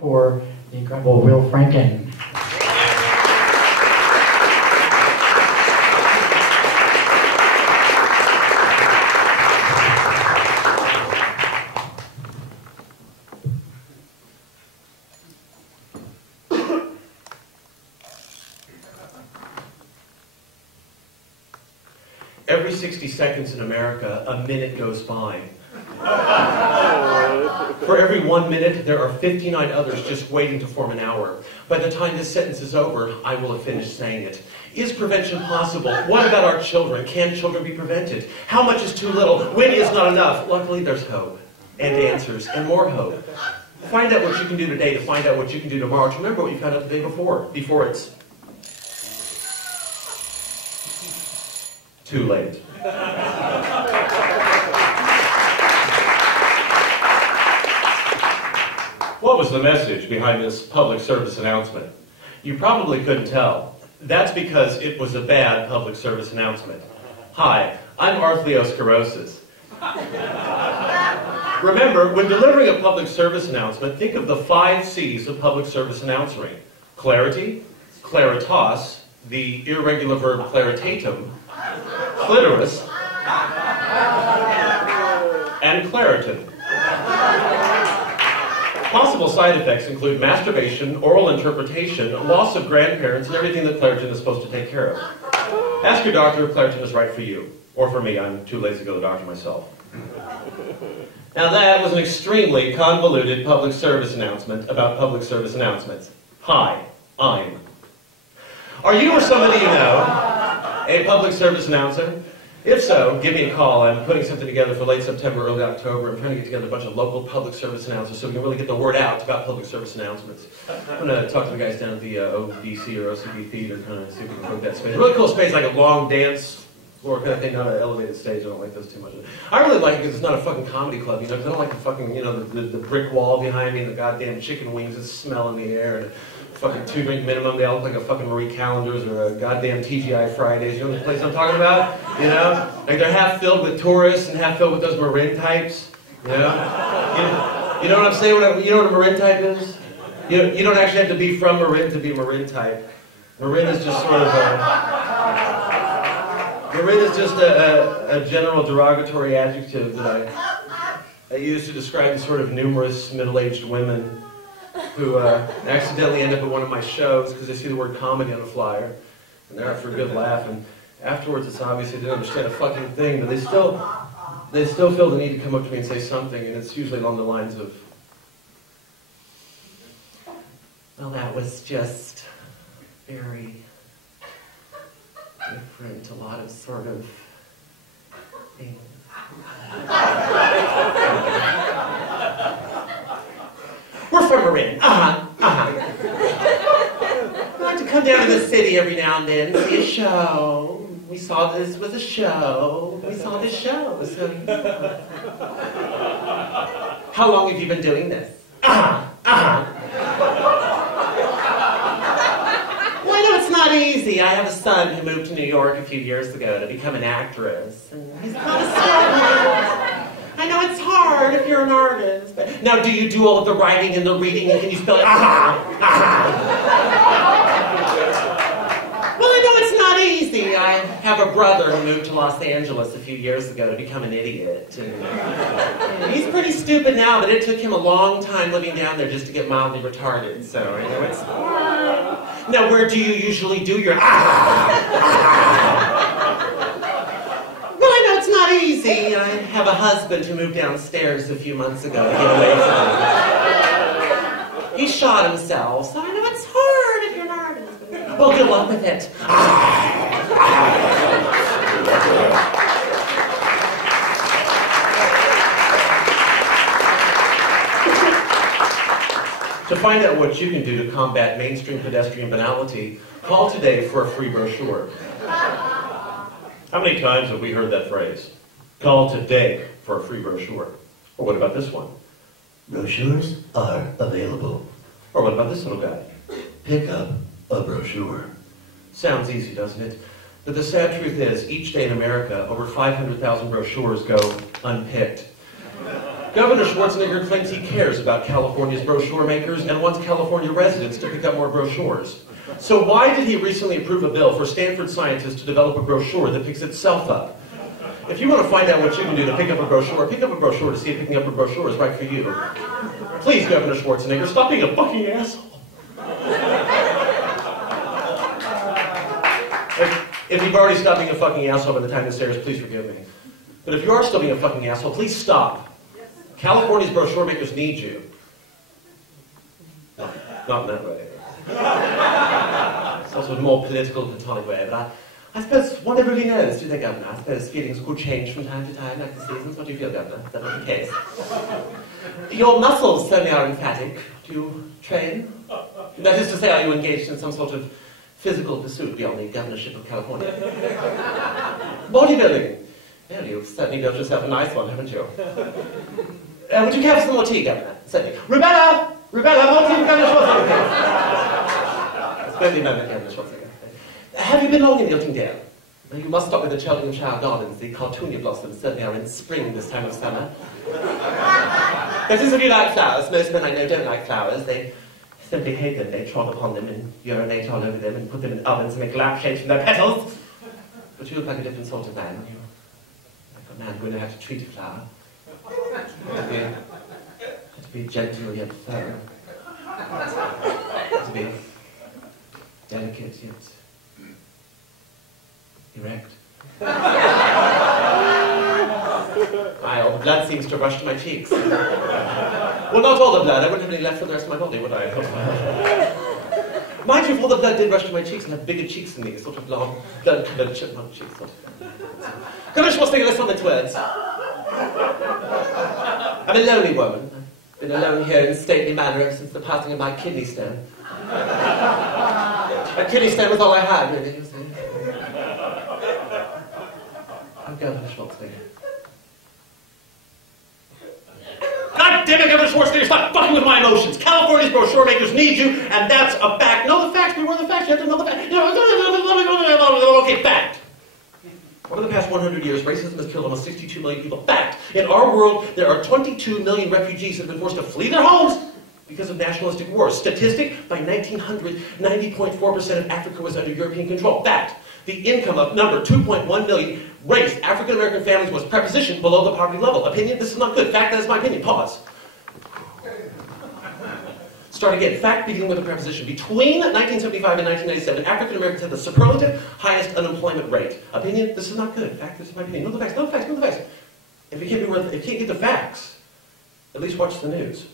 For the incredible Will Franken. Every 60 seconds in America, a minute goes by. For every 1 minute, there are 59 others just waiting to form an hour. By the time this sentence is over, I will have finished saying it. Is prevention possible? What about our children? Can children be prevented? How much is too little? When is not enough? Luckily, there's hope, and answers, and more hope. Find out what you can do today to find out what you can do tomorrow. To remember what you found out the day before it's too late. What was the message behind this public service announcement? You probably couldn't tell. That's because it was a bad public service announcement. Hi, I'm arthrosclerosis. Remember, when delivering a public service announcement, think of the 5 C's of public service announcing. Clarity, claritas, the irregular verb claritatum, clitoris, and claritin. Possible side effects include masturbation, oral interpretation, loss of grandparents, and everything that Claritin is supposed to take care of. Ask your doctor if Claritin is right for you. Or for me, I'm too lazy to go to the doctor myself. Now that was an extremely convoluted public service announcement about public service announcements. Hi, I'm. Are you or somebody you know a public service announcer? If so, give me a call. I'm putting something together for late September, early October. I'm trying to get together a bunch of local public service announcers so we can really get the word out about public service announcements. I'm going to talk to the guys down at the ODC or OCD Theater, kind of see if we can book that space. Really cool space, like a long dance floor kind of thing, not an elevated stage. I don't like those too much. I really like it because it's not a fucking comedy club, you know, because I don't like the fucking, you know, the brick wall behind me and the goddamn chicken wings that smell in the air and fucking 2-drink minimum. They all look like a fucking Marie Callender's or a goddamn TGI Fridays. You know the place I'm talking about? You know? Like they're half filled with tourists and half filled with those Marin types. You know? You know what I'm saying? You know what a Marin type is? You don't actually have to be from Marin to be a Marin type. Marin is just sort of Marin is just a general derogatory adjective that I use to describe these sort of numerous middle-aged women who accidentally end up at one of my shows because they see the word comedy on a flyer, and they're out for a good laugh, and afterwards it's obvious they didn't understand a fucking thing, but they still feel the need to come up to me and say something, and it's usually along the lines of, well, that was just very different, a lot of sort of things. We're from Marin. I like to come down to the city every now and then and see a show. We saw this was a show. We saw this show. So, how long have you been doing this? Well, I know it's not easy. I have a son who moved to New York a few years ago to become an actress. And he's kind of struggling. I know it's hard if you're an artist. But now, do you do all of the writing and the reading, and can you spell it? Well, I know it's not easy. I have a brother who moved to Los Angeles a few years ago to become an idiot. And he's pretty stupid now, but it took him a long time living down there just to get mildly retarded. So, I know it's hard. Now, where do you usually do your It's not easy. I have a husband who moved downstairs a few months ago to get away from it. He shot himself, so I know it's hard if you're an artist. Well, good luck with it. To find out what you can do to combat mainstream pedestrian banality, call today for a free brochure. How many times have we heard that phrase? Call today for a free brochure. Or what about this one? Brochures are available. Or what about this little guy? Pick up a brochure. Sounds easy, doesn't it? But the sad truth is, each day in America, over 500,000 brochures go unpicked. Governor Schwarzenegger claims he cares about California's brochure makers and wants California residents to pick up more brochures. So why did he recently approve a bill for Stanford scientists to develop a brochure that picks itself up? If you want to find out what you can do to pick up a brochure to see if picking up a brochure is right for you. Please, Governor Schwarzenegger, stop being a fucking asshole. If you've already stopped being a fucking asshole by the time this airs, please forgive me. But if you are still being a fucking asshole, please stop. California's brochure makers need you. Not in that way. It's also a more political, platonic way, but I suppose one never really knows, do they, Governor? I suppose feelings could change from time to time, like the seasons. What do you feel, Governor? Is that not the case? Your muscles certainly are emphatic. Do you train? That is to say, are you engaged in some sort of physical pursuit beyond the governorship of California? Bodybuilding. Well, you've certainly built yourself a nice one, haven't you? Would you care for some more tea, Governor? Certainly. Rubella! Rubella, more tea for Governor Schwarzenegger. Splendid moment, Governor Schwarzenegger. Have you been long in Iltingdale? Well, you must stop with the Cheltenhamshire Gardens. The Cartoonia blossoms certainly are in spring this time of summer. That is, if you like flowers. Most men I know don't like flowers. They simply hate them. They trod upon them and urinate all over them and put them in ovens and make lampshades from their petals. But you look like a different sort of man. You're like a man who knows how to treat a flower. To be gentle yet firm. To be delicate yet erect. My blood seems to rush to my cheeks. Well, not all the blood. I wouldn't have any left for the rest of my body, would I? Mind you, if all the blood did rush to my cheeks, I'd have bigger cheeks than these, sort of long, blood-covered chipmunk cheeks. Governor Schwarzenegger, let's not words. I'm a lonely woman. I've been alone here in a stately manner ever since the passing of my kidney stone. A kidney stone was all I had, really, you see. I'm Governor Schwarzenegger. God damn it, Governor Schwarzenegger, stop fucking with my emotions. California's brochure makers need you, and that's a fact. Know the facts, beware the facts, you have to know the facts. Okay, fact. Over the past 100 years, racism has killed almost 62 million people. Fact. In our world, there are 22 million refugees that have been forced to flee their homes because of nationalistic wars. Statistic, by 1900, 90.4% of Africa was under European control. Fact. The income of number 2.1 million race African-American families was prepositioned below the poverty level. Opinion, this is not good. Fact, that is my opinion. Pause. Start again. Fact beginning with a preposition. Between 1975 and 1997, African-Americans had the superlative highest unemployment rate. Opinion, this is not good. Fact, this is my opinion. Know the facts, know the facts, know the facts. If you can't get the facts, at least watch the news.